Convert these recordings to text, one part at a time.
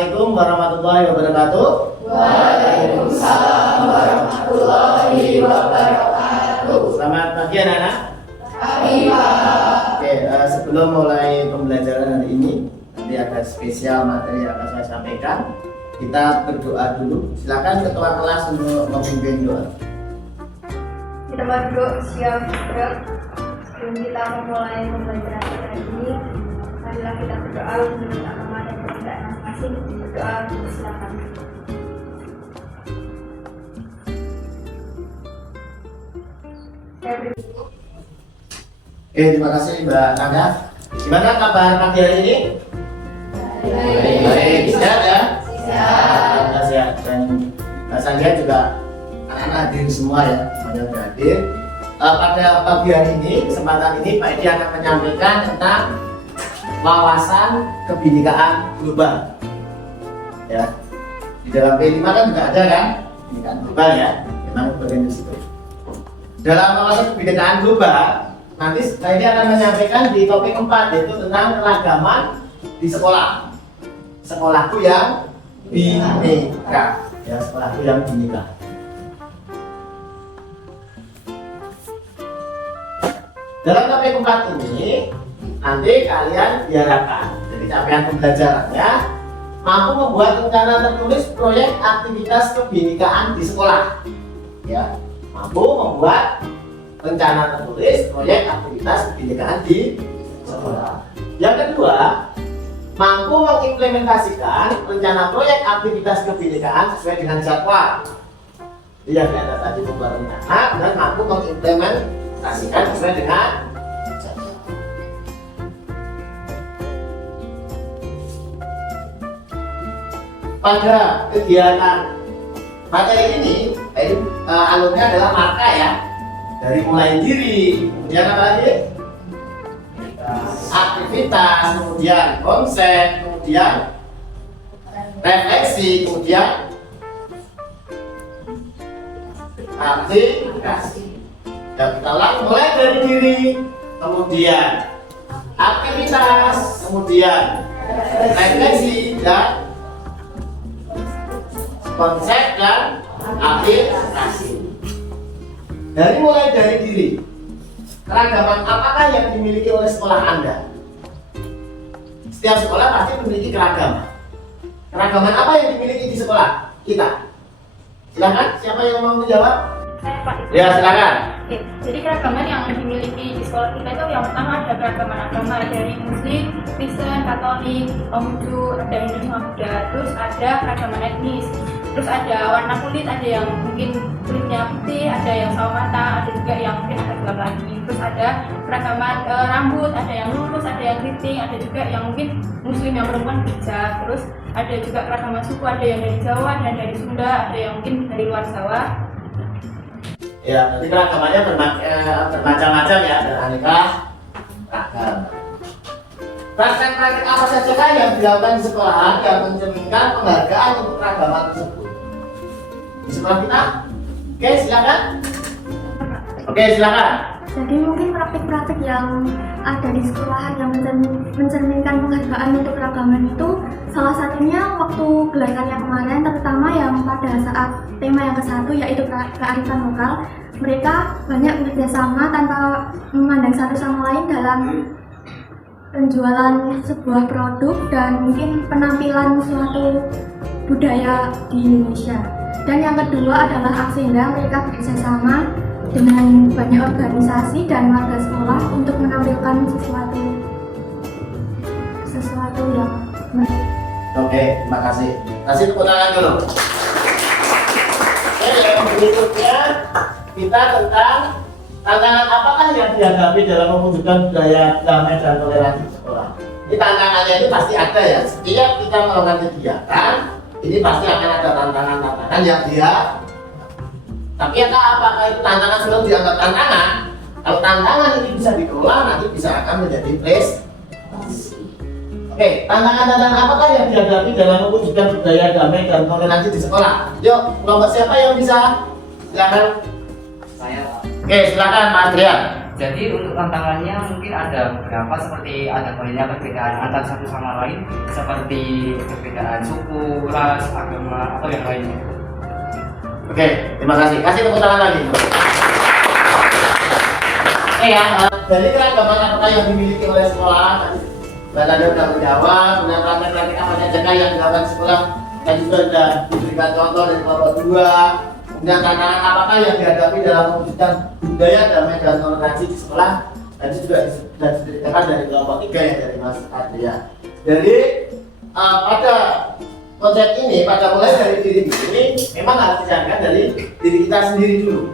Assalamualaikum warahmatullahi wabarakatuh. Waalaikumsalam warahmatullahi wabarakatuh. Selamat pagi anak-anak. Pagi, Pak. Oke, sebelum mulai pembelajaran hari ini, nanti ada spesial materi yang akan saya sampaikan. Kita berdoa dulu. Silakan ketua kelas untuk memimpin doa. Kita berdua siap gerak. Sebelum kita memulai pembelajaran hari ini, marilah kita berdoa menurut agama dan kepercayaan masing-masing. Berdoa, silakan. Oke, terima kasih Mbak Nanda. Gimana kabar pagi hari ini? Baik, sehat ya? Sehat. Sehat. Dan saya lihat juga anak-anak hadir semua ya, semuanya sudah hadir. Pada pagi hari ini, kesempatan ini Pak Edi akan menyampaikan tentang wawasan kebinekaan global. Ya, di dalam P5 kan juga ada kan, kebinekaan global ya, memang bagian di situ. Dalam wawasan kebinekaan global, nanti Pak Edi akan menyampaikan di topik 4, yaitu tentang keragaman di sekolah. Sekolahku yang bineka, ya, sekolahku yang bineka. Dalam topik 4 ini, nanti kalian diharapkan dari capaian pembelajarannya mampu membuat rencana tertulis proyek aktivitas kebinekaan di sekolah. Ya, mampu membuat rencana tertulis proyek aktivitas kebinekaan di sekolah. Yang kedua, mampu mengimplementasikan rencana proyek aktivitas kebinekaan sesuai dengan jadwal. Yang ada tadi membuat rencana dan mampu mengimplementasikan sesuai dengan jadwal. Pada kegiatan materi ini, alurnya adalah marka ya. Dari mulai diri, kemudian apa lagi? Aktivitas, kemudian konsep, kemudian refleksi, kemudian aplikasi. Ya, kita ulang mulai dari diri, kemudian aktivitas, kemudian refleksi dan konsep dan aplikasi. Mulai dari diri, keragaman apakah yang dimiliki oleh sekolah Anda? Setiap sekolah pasti memiliki keragaman. Keragaman apa yang dimiliki di sekolah kita? Silakan, siapa yang mau menjawab? Saya Pak. Ya, silakan. Oke, jadi keragaman yang dimiliki di sekolah kita itu yang pertama ada keragaman agama dari Muslim, Kristen, Katolik, Konghucu, ada Hindu sama Buddha. Terus ada keragaman etnis. Terus ada warna kulit, ada yang mungkin kulitnya putih, ada yang sawo mata, ada juga yang mungkin agak gelap lagi. Terus ada keragaman rambut, ada yang lurus, ada yang keriting, ada juga yang mungkin Muslim yang perempuan hijab. Terus ada juga keragaman suku, ada yang dari Jawa dan dari Sunda, ada yang mungkin dari luar Jawa. Ya, nanti keragamannya bermacam-macam ya, ada aneka ragam. Praktek-praktek apa saja kan yang dilakukan di sekolahan yang mencerminkan penghargaan untuk keragaman tersebut di sekolah kita? Oke, silakan. Oke, silakan. Jadi mungkin praktik-praktik yang ada di sekolahan yang mencerminkan penghargaan untuk keragaman itu salah satunya waktu gelarannya kemarin, terutama yang pada saat tema yang ke-1 yaitu kearifan lokal. Mereka banyak bekerjasama tanpa memandang satu sama lain dalam penjualan sebuah produk dan mungkin penampilan suatu budaya di Indonesia. Dan yang kedua adalah Aksenda, mereka bekerjasama dengan banyak organisasi dan warga sekolah untuk menampilkan sesuatu yang menarik. Oke, terima kasih. Kasih tepuk tangan dulu. Oke, yang berikutnya kita tentang tantangan apakah yang dihadapi dalam mewujudkan budaya damai dan toleransi di sekolah. Ini tantangannya ini pasti ada ya. Setiap kita melakukan kegiatan, ini pasti akan ada tantangan-tantangan yang dia. Tapi apakah itu tantangan selalu dianggap tantangan? Kalau tantangan ini bisa dikelola, nanti bisa akan menjadi prestasi. Oke, tantangan-tantangan apakah yang dihadapi dalam mewujudkan budaya damai dan toleransi di sekolah? Yuk, kelompok siapa yang bisa? Silakan. Saya, Pak. Oke, silakan Mas Adrian. Jadi untuk tantangannya mungkin ada beberapa, seperti ada banyak perbedaan antar satu sama lain, seperti perbedaan suku, ras, agama, atau yang lainnya. Oke, terima kasih. Kasih tepuk tangan lagi. Oke ya, dari keragaman apa yang dimiliki oleh sekolah, Mbak Tanda sudah menjawab, kemudian praktek-praktek apa saja yang dilakukan sekolah, tadi sudah diberikan contoh dari kelompok 2. Kemudian tantangan apakah yang dihadapi dalam mewujudkan budaya damai dan toleransi di sekolah, tadi juga sudah diceritakan dari kelompok 3 ya, dari Mas Adria. Jadi pada konsep ini, pada mulai dari diri ini, memang harus dijalankan dari diri kita sendiri dulu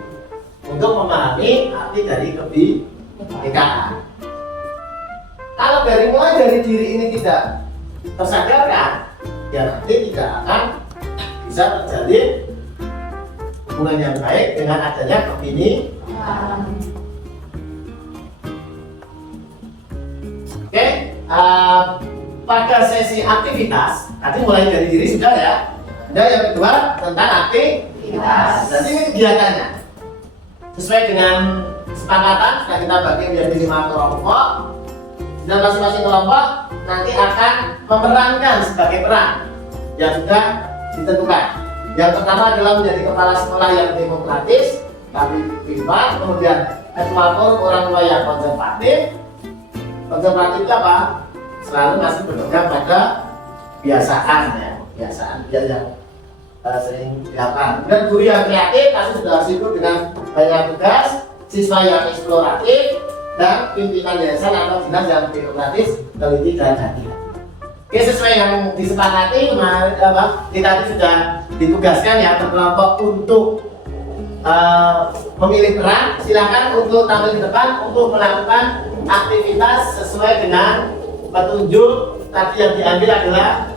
untuk memahami arti dari kebinekaan. Kalau mulai dari diri ini tidak tersadarkan, ya nanti tidak akan bisa terjalin hubungan yang baik dengan adanya kebinekaan. Oke, pada sesi aktivitas, tadi mulai dari diri sudah ya. Dan yang kedua tentang aktivitas. Jadi ini kegiatannya sesuai dengan kesepakatan sudah kita bagi menjadi 5 kelompok. Dan masing-masing kelompok nanti akan memerankan sebagai peran yang sudah ditentukan. Yang pertama adalah menjadi kepala sekolah yang demokratis, tapi privat, kemudian ketua forum orang tua yang konservatif. Konservatif itu apa? Selalu masih berpegang pada kebiasaan ya, kebiasaan yang sering dilakukan. Dan guru yang kreatif pasti sudah sibuk dengan banyak tugas, siswa yang eksploratif, dan pimpinan yayasan atau dinas yang demokratis, teliti dan hati. Oke, sesuai yang disepakati kemarin kita sudah ditugaskan ya berkelompok untuk memilih peran. Silakan untuk tampil di depan untuk melakukan aktivitas sesuai dengan petunjuk tadi yang diambil adalah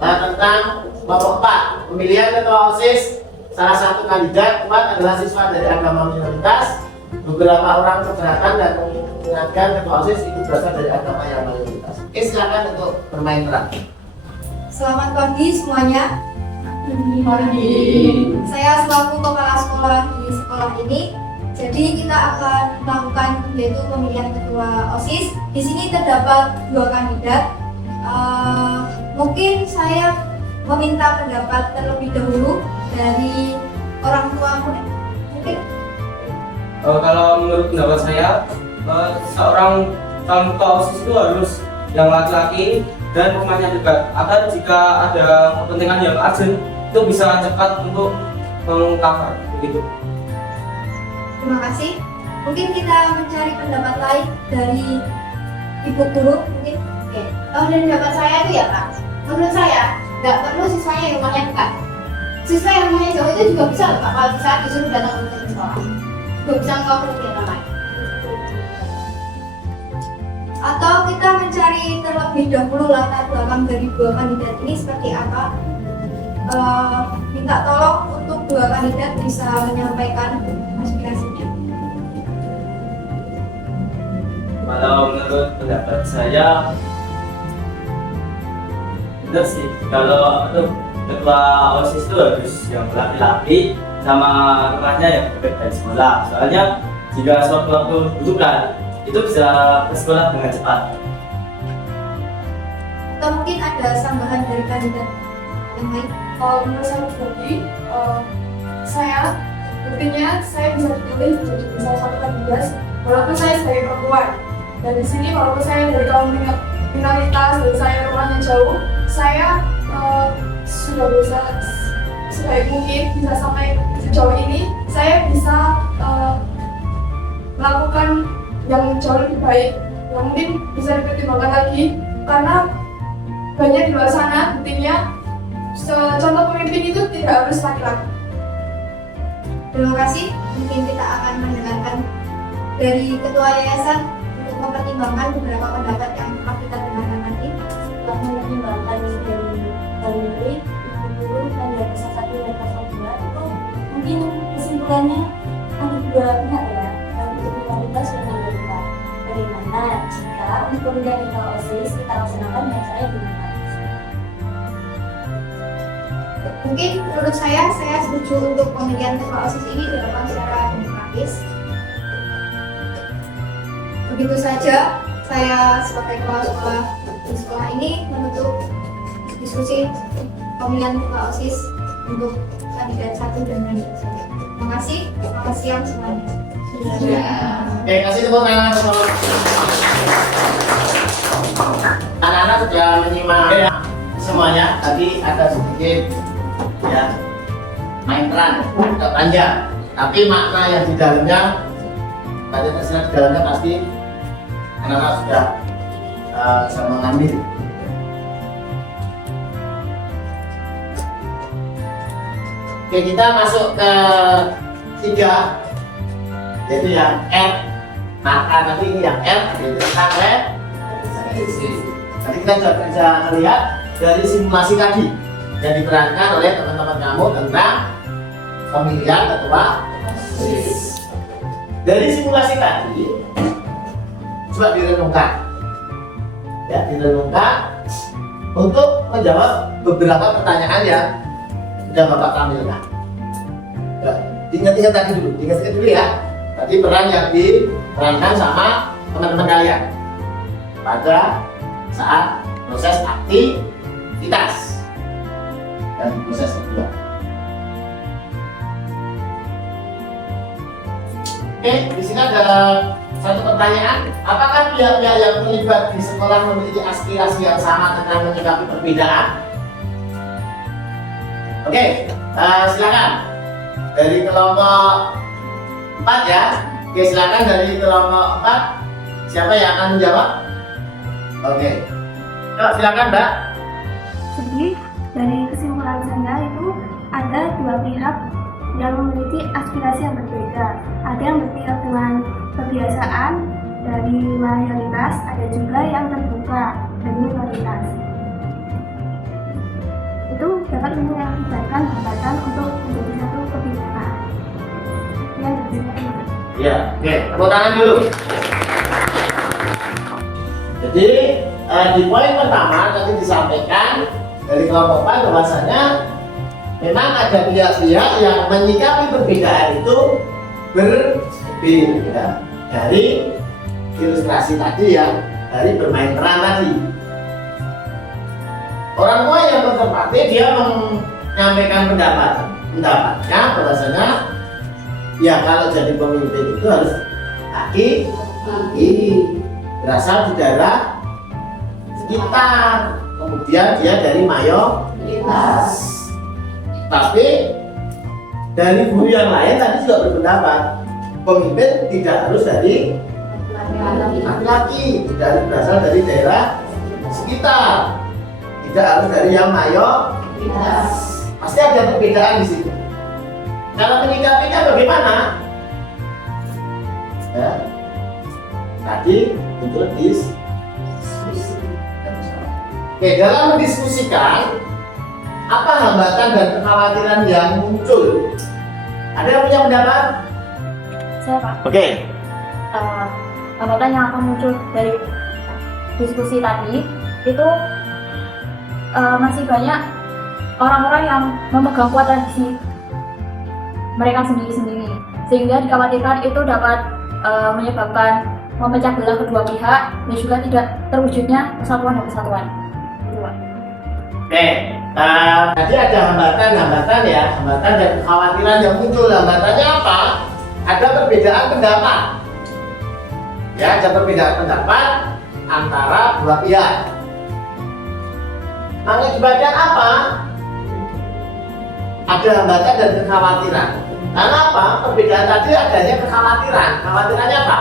tentang kelompok 4 pemilihan ketua OSIS. Salah satu kandidat kuat adalah siswa dari agama minoritas. Beberapa orang keberatan dan mengingatkan ketua OSIS itu berasal dari agama yang mayoritas. Oke, silakan untuk bermain peran. Selamat pagi semuanya. Pagi. Saya selaku kepala sekolah di sekolah ini. Jadi kita akan melakukan yaitu pemilihan ketua OSIS. Di sini terdapat 2 kandidat. Mungkin saya meminta pendapat terlebih dahulu dari orang tua mungkin. Kalau menurut pendapat saya, seorang calon ketua OSIS itu harus yang laki-laki dan rumahnya dekat, agar jika ada kepentingan yang urgent itu bisa cepat untuk mengcover begitu. Terima kasih. Mungkin kita mencari pendapat lain dari ibu guru mungkin. Oke, kalau dari pendapat saya itu ya Kak, menurut saya nggak perlu siswanya yang rumahnya dekat. Siswa yang rumahnya jauh itu juga bisa loh Kak, kalau bisa disuruh datang ke sekolah, juga bisa mengcover kegiatan lain. Atau kita mencari terlebih dahulu latar belakang dari 2 kandidat ini seperti apa. Minta tolong untuk 2 kandidat bisa menyampaikan aspirasinya. Kalau menurut pendapat saya, benar sih. Kalau ketua OSIS itu harus yang laki-laki sama rumahnya yang dekat dari sekolah. Soalnya jika sewaktu-waktu butuhkan, itu bisa ke sekolah dengan cepat. Atau mungkin ada tambahan dari kandidat yang lain. Menurut saya pribadi, saya buktinya saya bisa dipilih menjadi salah satu kandidat walaupun saya sebagai perempuan. Dan di sini walaupun saya dari kaum minoritas dan saya rumahnya jauh, saya sudah berusaha sebaik mungkin bisa sampai sejauh ini. Saya bisa melakukan yang jauh lebih baik, yang mungkin bisa dipertimbangkan lagi karena banyak di luar sana buktinya contoh pemimpin itu tidak harus laki-laki. Terima kasih. Mungkin kita akan mendengarkan dari ketua yayasan untuk mempertimbangkan beberapa pendapat yang akan kita dengarkan nanti. Setelah mempertimbangkan dari menteri, ibu guru, dan dari satu dan kedua itu mungkin kesimpulannya ada 2 pihak ya, untuk minoritas dan mayoritas. Bagaimana jika untuk pemilihan ketua OSIS kita laksanakan dengan cara yang demokratis? Mungkin menurut saya setuju untuk pemilihan ketua OSIS ini dilakukan secara demokratis. begitu saja saya sebagai kepala sekolah di sekolah ini menutup diskusi pemilihan ketua OSIS untuk kandidat 1 dan kandidat 1. Terima kasih, selamat siang semuanya. Oke, kasih tepuk tangan untuk anak-anak sudah menyimak semuanya. Tadi ada sedikit ya main peran, tidak panjang, tapi makna yang di dalamnya, tadi tersirat di dalamnya pasti anak-anak sudah bisa mengambil. Oke, kita masuk ke 3, yaitu yang R. Maka nanti ini yang R, yaitu tentang revisi. Nanti kita sudah bisa melihat dari simulasi tadi yang diperankan oleh teman-teman kamu tentang pemilihan ketua OSIS. Dari simulasi tadi, coba direnungkan, ya direnungkan untuk menjawab beberapa pertanyaan yang sudah Bapak tampilkan. Ya, ingat-ingat tadi dulu, ingat-ingat dulu ya. Tadi peran yang diperankan sama teman-teman kalian pada saat proses aktivitas dan proses kedua. Oke, di sini ada satu pertanyaan. Apakah pihak-pihak yang terlibat di sekolah memiliki aspirasi yang sama tentang menyikapi perbedaan? Oke, silakan dari kelompok 4 ya. Oke, silakan dari kelompok 4. Siapa yang akan menjawab? Oke. Yuk, silakan Mbak. Jadi dari kesimpulan saya itu ada dua pihak yang memiliki aspirasi yang berbeda. Ada yang berpihak dengan kebiasaan dari mayoritas, ada juga yang terbuka dari minoritas. Itu dapat mengakibatkan hambatan untuk menjadi satu kebijakan. Yang berbeda. Ya, oke. Tepuk tangan dulu. Jadi di poin pertama tadi disampaikan dari kelompok 4 bahwasanya memang ada pihak-pihak yang menyikapi perbedaan itu berbeda dari ilustrasi tadi ya, dari bermain peran tadi. Orang tua yang berempati dia menyampaikan pendapatnya bahwasanya ya kalau jadi pemimpin itu harus laki-laki, berasal di daerah sekitar, kemudian dia dari mayoritas. Tapi dari guru yang lain tadi juga berpendapat pemimpin tidak harus dari laki-laki, tidak harus berasal dari daerah sekitar, tidak harus dari yang mayoritas. Pasti ada perbedaan di situ. Cara menyikapinya bagaimana? Ya, tadi untuk diskusi. Oke, dalam mendiskusikan apa hambatan dan kekhawatiran yang muncul? Ada yang punya pendapat? Saya Pak. Oke. Hambatan yang akan muncul dari diskusi tadi itu masih banyak orang-orang yang memegang kuat tradisi mereka sendiri-sendiri, sehingga dikhawatirkan itu dapat menyebabkan memecah belah kedua pihak dan juga tidak terwujudnya persatuan dan kesatuan. Oke, tadi ada hambatan ya, hambatan dan kekhawatiran yang muncul. Hambatannya apa? Ada perbedaan pendapat. Ya, ada perbedaan pendapat antara dua pihak. Mengakibatkan apa? Ada hambatan dan kekhawatiran. Karena apa? Perbedaan tadi adanya kekhawatiran. Kekhawatirannya apa?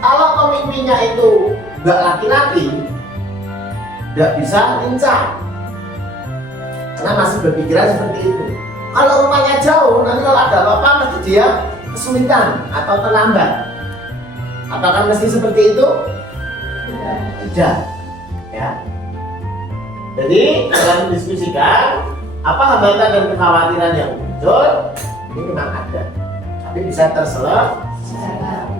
Kalau pemimpinnya itu nggak laki-laki, nggak bisa lincah. Karena masih berpikiran seperti itu. Kalau rumahnya jauh, nanti kalau ada apa-apa mesti dia kesulitan atau terlambat. Apakah mesti seperti itu? Tidak. Ya. Jadi dalam mendiskusikan apa hambatan dan kekhawatiran yang muncul, ini memang ada, tapi bisa terselesaikan.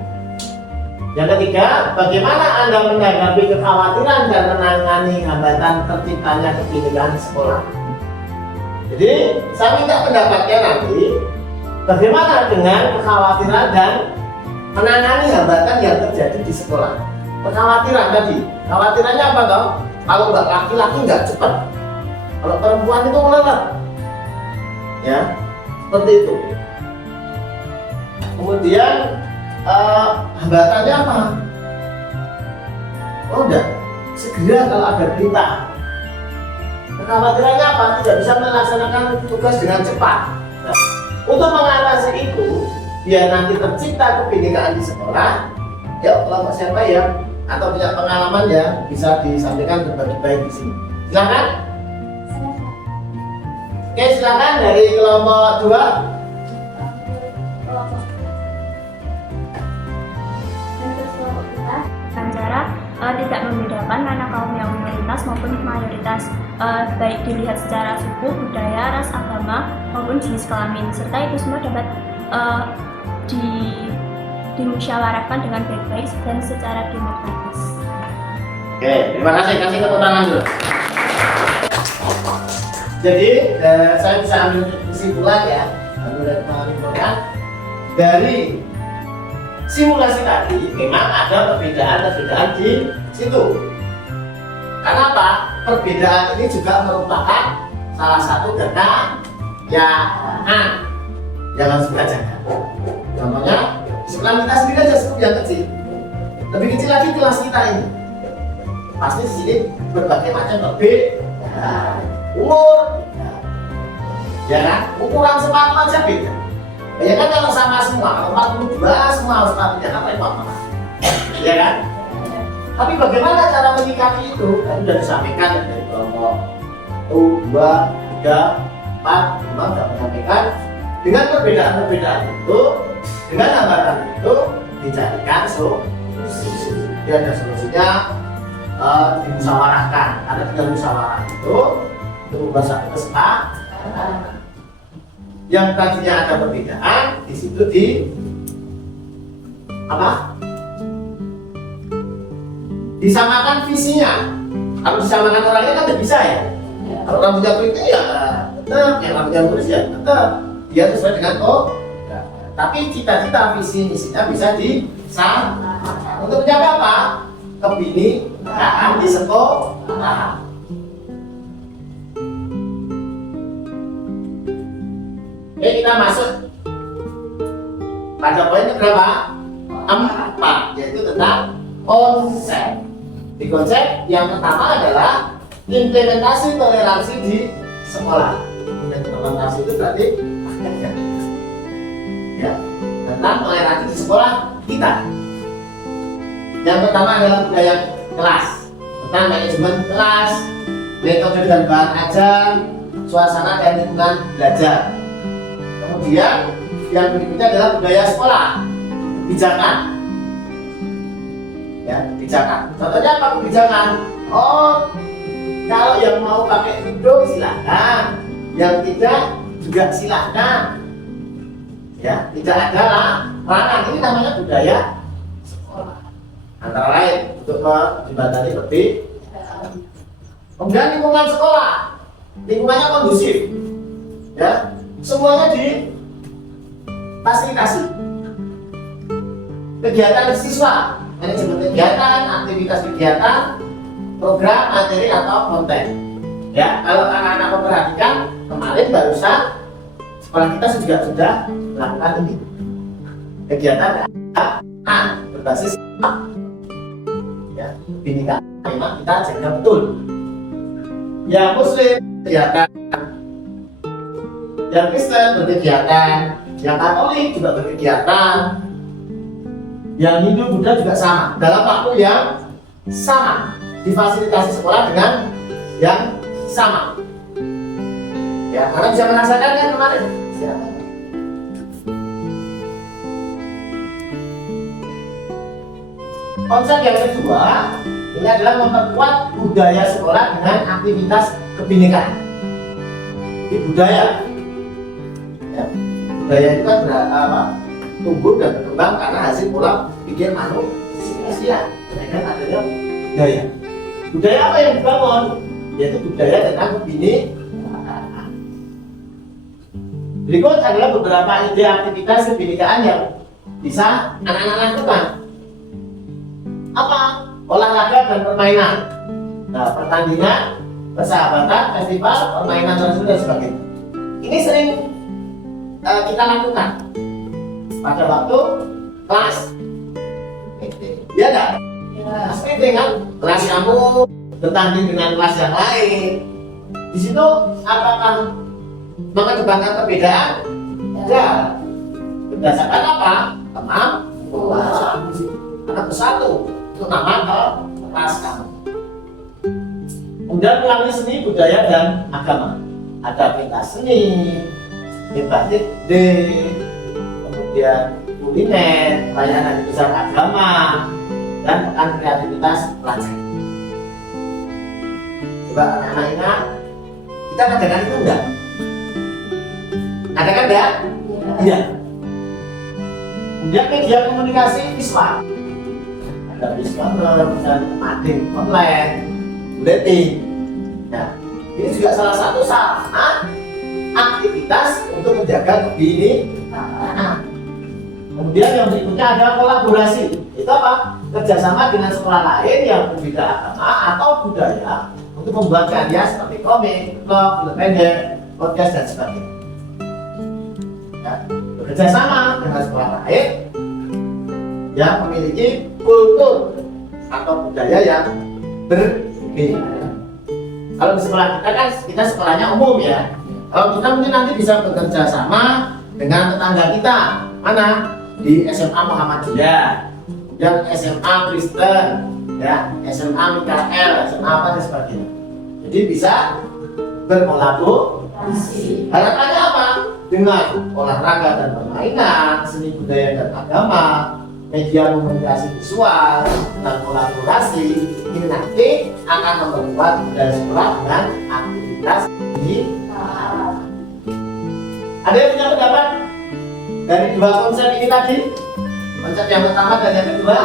Yang ketiga, bagaimana Anda menanggapi kekhawatiran dan menangani hambatan terciptanya kepindahan sekolah? Jadi saya minta pendapatnya nanti, bagaimana dengan kekhawatiran dan menangani hambatan yang terjadi di sekolah? kekhawatiran tadi. Khawatirannya apa toh? Kalau nggak laki-laki nggak cepat, kalau perempuan itu melelet, ya seperti itu. Kemudian hambatannya apa? Oh enggak, segera kalau ada berita. Kekhawatirannya apa? Tidak bisa melaksanakan tugas dengan cepat. Nah, untuk mengatasi itu, biar nanti tercipta kebinekaan di sekolah, ya kelompok siapa ya atau punya pengalaman ya bisa disampaikan berbagi baik di sini. Silakan. Oke, silakan dari kelompok 2. Dengan cara tidak membedakan mana kaum yang minoritas maupun mayoritas, baik dilihat secara suku, budaya, ras, agama maupun jenis kelamin, serta itu semua dapat dimusyawarahkan dengan baik-baik dan secara demokratis. Oke, terima kasih. Kasih tepuk tangan dulu. Jadi saya bisa ambil kesimpulan ya, menyimpulkan dari simulasi tadi memang ada perbedaan di situ. Karena apa? Perbedaan ini juga merupakan salah satu data yang harus belajar. Contohnya, sekolah kita sendiri aja cukup yang kecil. Lebih kecil lagi kelas kita ini. Pasti di sini berbagai macam umur, ya kan? Ukuran sepatu aja beda. Ya kan kalau sama semua, kalau 42 semua harus sepatunya apa itu apa? Ya kan? Tapi bagaimana cara menyikapi itu? Tadi sudah disampaikan dari kelompok 1, 2, 3, 4, 5 sudah menyampaikan dengan perbedaan-perbedaan itu, dengan hambatan itu dicarikan solusi. Dia ada solusinya dimusyawarahkan. Karena dengan musyawarah itu membuat satu kesepakatan. Yang tadinya ada perbedaan di situ disamakan visinya. Kalau disamakan orangnya kan tidak bisa ya. Kalau rambutnya keriting ya tetap, yang rambutnya lurus ya tetap. Dia sesuai dengan tapi cita-cita visi misinya bisa disamakan. Untuk menjaga apa? Kebinekaan di sekolah. Oke, kita masuk pada poin berapa? 4, yaitu tentang konsep. Di konsep yang pertama adalah implementasi toleransi di sekolah. Implementasi itu berarti ya, tentang toleransi di sekolah kita. Yang pertama adalah budaya kelas, tentang manajemen kelas, metode dan bahan ajar, suasana dan lingkungan belajar. Kemudian yang berikutnya adalah budaya sekolah, kebijakan. Ya, kebijakan. Contohnya apa kebijakan? Oh, kalau yang mau pakai tudung silahkan, yang tidak juga silahkan. Ya, tidak ada larangan. Ini namanya budaya sekolah. Antara lain untuk menjembatani perbedaan. Kemudian lingkungan sekolah, lingkungannya kondusif. Ya, semuanya difasilitasi. Kegiatan siswa, manajemen kegiatan, aktivitas kegiatan, program, materi atau konten. Ya, kalau anak-anak memperhatikan, kemarin barusan sekolah kita juga sudah melakukan ini. Kegiatan berbasis ya, bineka memang kita jaga betul. Yang Muslim kegiatan, yang Kristen berkegiatan, yang Katolik juga berkegiatan, yang Hindu Buddha juga sama dalam waktu yang sama, difasilitasi sekolah dengan yang sama. Ya, karena bisa merasakan kan kemarin. Siapa? Konsep yang kedua ini adalah memperkuat budaya sekolah dengan aktivitas kebinekaan. Di budaya, ya, budaya itu kan tumbuh dan berkembang karena hasil pola pikir manusia. Dengan adanya budaya. Budaya apa yang dibangun? Yaitu budaya tentang kebinekaan. Berikut adalah beberapa ide aktivitas kebinekaan yang bisa anak-anak lakukan. Apa? dan permainan. Nah, pertandingan, persahabatan, festival, permainan dan sebagainya. Ini sering kita lakukan pada waktu kelas SD. Iya enggak? Kelas SD kan, kelas kamu bertanding dengan kelas yang lain. Di situ apakah mengedepankan perbedaan? Ya. Berdasarkan apa? Kemampuan. Karena bersatu itu nama kelas kamu. Kemudian melalui seni, budaya, dan agama. Ada pentas seni, batik D, kemudian kuliner, layanan di pusat agama, dan pekan kreativitas pelajar. Coba anak-anak ingat, kita ngadakan itu enggak? Ngadakan enggak? Iya. Kemudian media komunikasi visual. Ada visual, dan mading online, bulletin. Nah, ini juga salah satu aktivitas untuk menjaga kebinekaan. Kemudian yang berikutnya ada kolaborasi. Itu apa? Kerjasama dengan sekolah lain yang berbeda agama atau budaya untuk membuat karya seperti komik, vlog, film pendek, podcast dan sebagainya. Ya, bekerjasama dengan sekolah lain yang memiliki kultur atau budaya yang berbeda. Kalau di sekolah kita kan kita sekolahnya umum ya. Kalau kita mungkin nanti bisa bekerja sama dengan tetangga kita. Mana? Di SMA Muhammadiyah, dan SMA Kristen, ya, SMA Mikael, SMA apa dan sebagainya. Jadi bisa berkolaborasi. Harapannya apa? Dengan olahraga dan permainan, seni budaya dan agama, media komunikasi visual, dan kolaborasi, ini nanti akan memperkuat budaya sekolah dan aktivitas di. Ada yang punya pendapat dari dua konsep ini tadi? Konsep yang pertama dan yang kedua,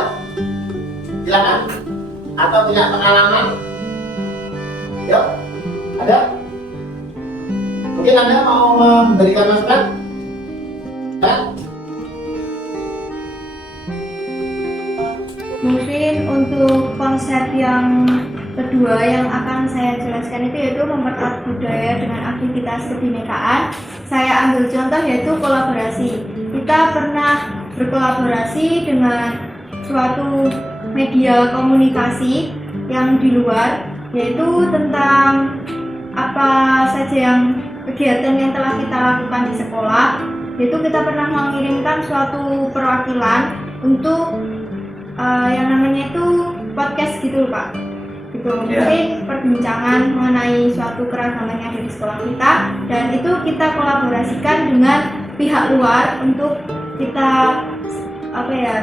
silakan. Atau punya pengalaman? Yuk, ada? Mungkin Anda mau memberikan masukan? Ya? Mungkin untuk konsep yang kedua yang akan saya jelaskan itu yaitu mempererat budaya dengan aktivitas kebinekaan. Saya ambil contoh yaitu kolaborasi. Kita pernah berkolaborasi dengan suatu media komunikasi yang di luar, yaitu tentang apa saja yang kegiatan yang telah kita lakukan di sekolah. Yaitu kita pernah mengirimkan suatu perwakilan untuk yang namanya itu podcast gitu Pak. Gitu, mungkin perbincangan mengenai suatu keragaman yang ada di sekolah kita, dan itu kita kolaborasikan dengan pihak luar untuk kita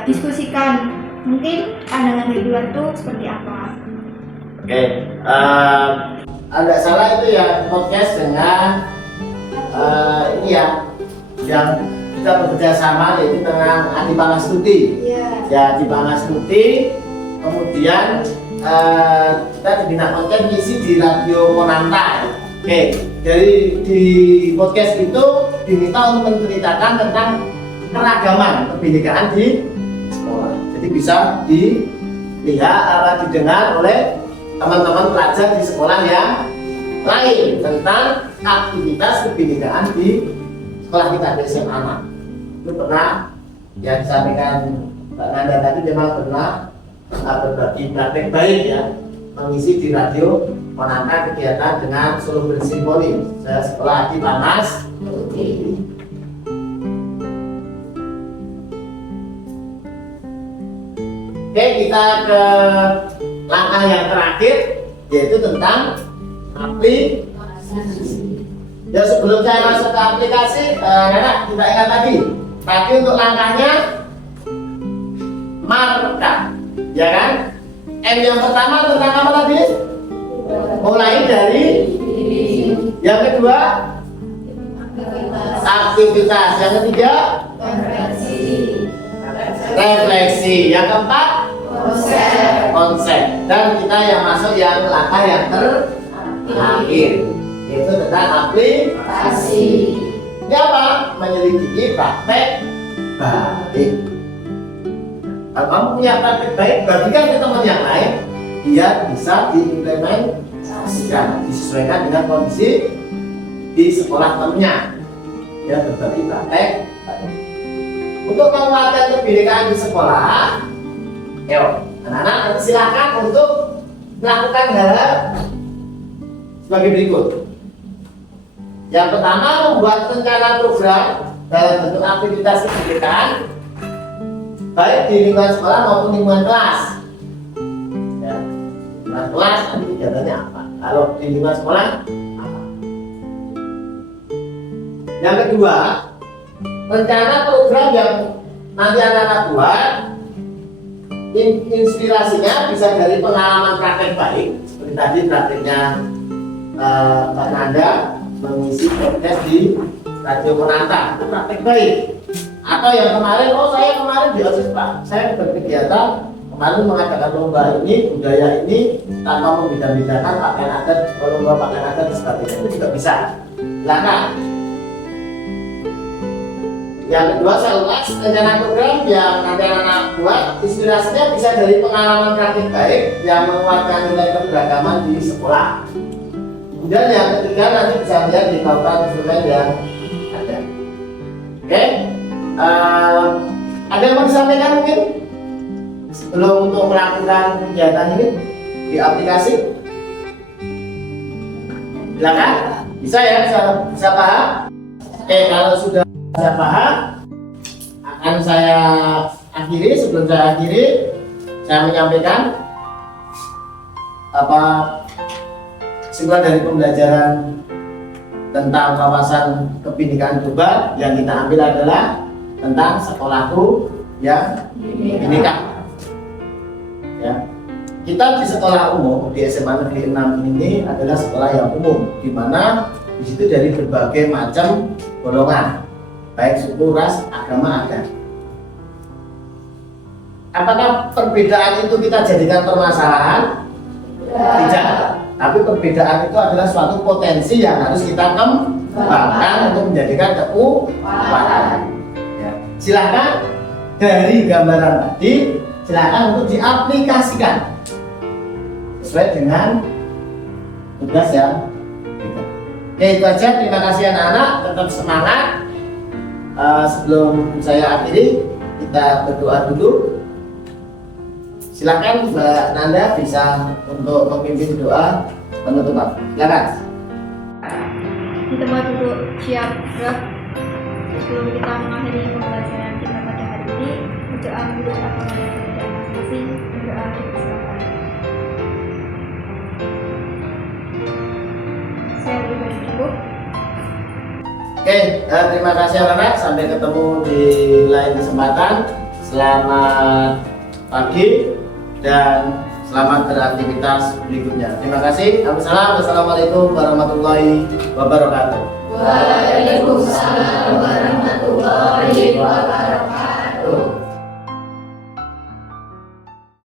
diskusikan mungkin pandangan dari luar itu seperti apa. Oke, Anda salah itu ya podcast dengan ini ya yang kita bekerja sama yaitu dengan Adi Pangastuti. Ya, Adi Pangastuti, kemudian kita dibina konten ngisi di Radio Monanta. Oke, jadi di podcast itu diminta untuk menceritakan tentang keragaman kebinekaan di sekolah. Jadi bisa dilihat didengar oleh teman-teman pelajar di sekolah yang lain tentang aktivitas kebinekaan di sekolah kita di SMA. Itu pernah yang disampaikan Mbak Nanda tadi memang pernah berbagi praktek baik ya, mengisi di Radio Monanta kegiatan dengan Solo Bersimponi sekolah di Panas. Oke, kita ke langkah yang terakhir yaitu tentang aplikasi. Ya, sebelum saya masuk ke aplikasi, Nana kita ingat tadi untuk langkahnya marka. Ya kan? M yang pertama tentang apa tadi? Mulai dari. Yang kedua aktivitas. Yang ketiga refleksi. Yang keempat konsep. Dan kita yang masuk yang langkah yang terakhir itu tentang aplikasi. Ini apa? Menyelidiki praktek baik. Kalau kamu punya praktek baik, bagikan ke teman yang lain biar bisa diimplementasikan, disesuaikan dengan kondisi di sekolah temennya. Ya, berbagi praktek. Untuk menguatkan kebinekaan di sekolah, ayo anak-anak silakan untuk melakukan hal sebagai berikut. Yang pertama, membuat rencana program dalam bentuk aktivitas kebinekaan, baik di lingkungan sekolah maupun lingkungan kelas. Ya, lingkungan kelas nanti kegiatannya apa? Kalau di lingkungan sekolah apa? Yang kedua, rencana program yang nanti anak-anak buat, inspirasinya bisa dari pengalaman praktek baik, seperti tadi prakteknya Pak Nanda mengisi podcast di Radio Penanta, itu praktek baik. Atau yang kemarin, saya kemarin di OSIS Pak, saya berkegiatan kemarin mengadakan lomba ini, budaya ini tanpa membeda-bedakan pakaian adat, lomba pakaian adat dan sebagainya, itu juga bisa. Silakan. Yang kedua, saya ulas rencana program yang nanti anak-anak buat, inspirasinya bisa dari pengalaman praktik baik yang menguatkan nilai keberagaman di sekolah. Kemudian yang ketiga, nanti bisa lihat di papan instrumen yang ada. Oke, ada yang mau disampaikan mungkin sebelum untuk melakukan kegiatan ini di aplikasi? Silakan, bisa ya, bisa paham? Oke, kalau sudah bisa paham, akan saya akhiri. Sebelum saya akhiri, saya menyampaikan kesimpulan dari pembelajaran tentang wawasan kebinekaan global yang kita ambil adalah tentang sekolahku yang bineka. Ya, kita di sekolah umum di SMA Negeri 6 ini adalah sekolah yang umum, di mana di situ dari berbagai macam golongan, baik suku, ras, agama ada. Apakah perbedaan itu kita jadikan permasalahan? Tidak. Tapi perbedaan itu adalah suatu potensi yang harus kita kembangkan untuk menjadikan kekuatan. Ya. Silakan dari gambaran tadi, silakan untuk diaplikasikan sesuai dengan tugas yang beda. Oke, itu aja. Terima kasih anak-anak, tetap semangat. Sebelum saya akhiri, kita berdoa dulu. Silakan Mbak Nanda bisa untuk memimpin doa penutupan. Silakan. Kita mau duduk siap gerak. Sebelum kita mengakhiri pembelajaran kita pada hari ini, berdoa untuk agama dan kepercayaan masing-masing. Berdoa bersama. Saya pribadi cukup. Oke, terima kasih anak-anak. Sampai ketemu di lain kesempatan. Selamat pagi dan selamat beraktivitas berikutnya. Terima kasih. Assalamualaikum warahmatullahi wabarakatuh. Waalaikumsalam warahmatullahi wabarakatuh.